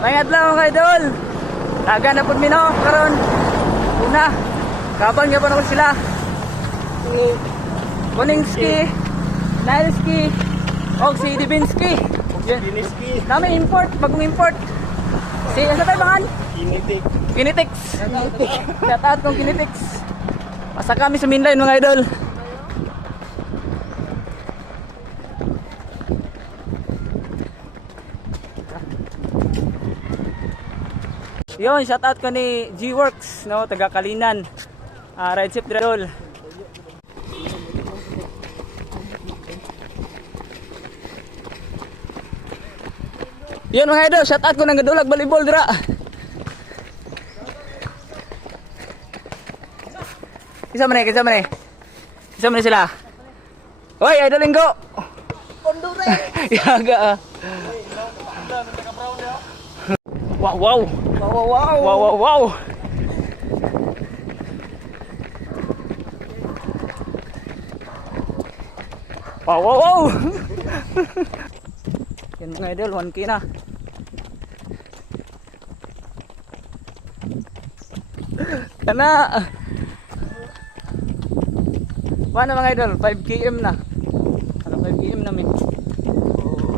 May adlaw mga idol. Taga na pud mino karon. Una, kaban nga pa sila. Si Boningski, Nailski, o si Dibinsky. Dibinsky. Nami import, bagong import. Si ano tayo bangan? Kinetic. Kinetix. Shout out kong Kinetix. Pasa kami sa mainline mga idol. Yon, shout out ko ni G-Works, no, taga Kalinan. Ride ship idol. Yon mga idol, shout out ko ng gadulag volleyball dira. Isa man eh sila. Hoy, idol linggo. Kondure. Yaga. Wow, wow. Wow. Wow. Yan mga idol, 1K na. Kana. Paano mga idol? 5km na. 5km na min.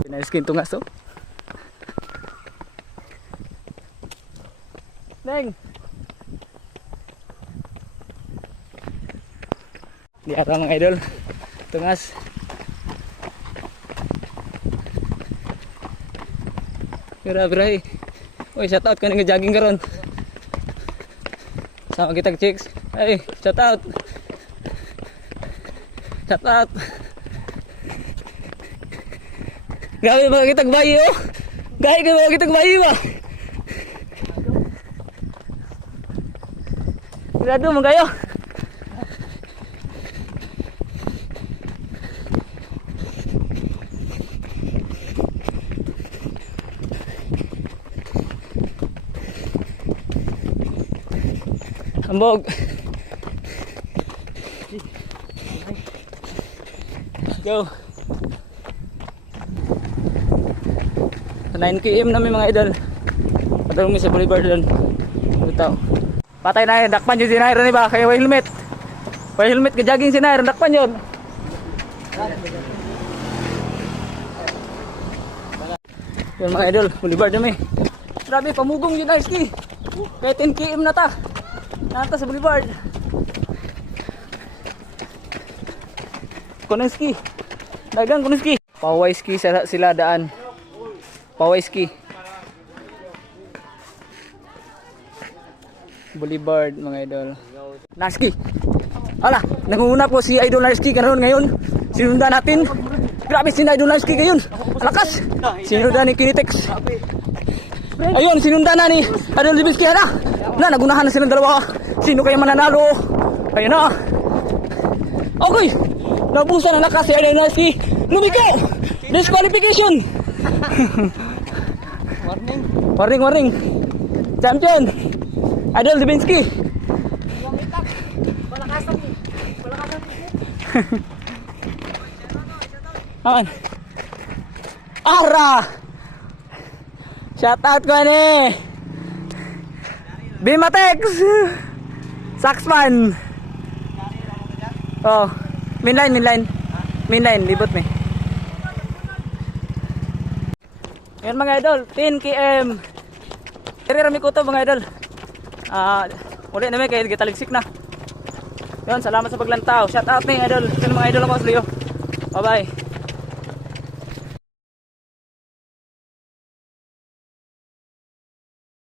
Pinaskin to nga so. Neng. Di ara mga idol. Tungas. Grabe ray. Oy, shout out ka nang jogging karon. Sama kita chicks. Ay, shout out. Shout out. Grabe ba kita bayi oh? Gaya ka ba kita bayi ba? Grado mo kayo. Ambog. Go. 9km na may mga idol. Padulong mi sa boulevard doon. Ito. Patay na yun. Dakpan yun si Nair ba? Kaya way helmet. Way helmet ka jogging si Nair. Dakpan yun. Yun mga idol. Boulevard namin. Grabe pamugong yun Nairski. Kaya 10km na ta. Nata sa boulevard. Kunenski. Dagang Kunenski. Paway ski sila daan. Paway ski. Boulevard mga idol. Naski. Ala, nangunguna po si Idol Naski ngayon. Sinundan natin. Grabe si Idol Naski ngayon. Lakas. Sinundan ni Kinetix. Ayun, sinundan na ni Idol Dibinsky na. Nagunahan na silang dalawa. Sino kaya mananalo? Ayun na. Okay. Nabusan na lakas si Idol Naski. Lumigaw. Disqualification. Warning. Champion. Idol Dibinsky. Aman. Ara. Shout out ko ni Bimatex. Saxman. Oh, mainline. Libot me. Yan mga idol, 10km. Diri rami ko to mga idol. Uli na may kaya gitaligsik na. Yun, salamat sa paglantaw. Shout out ni idol. Sino mga idol ako sa liyo. Bye bye.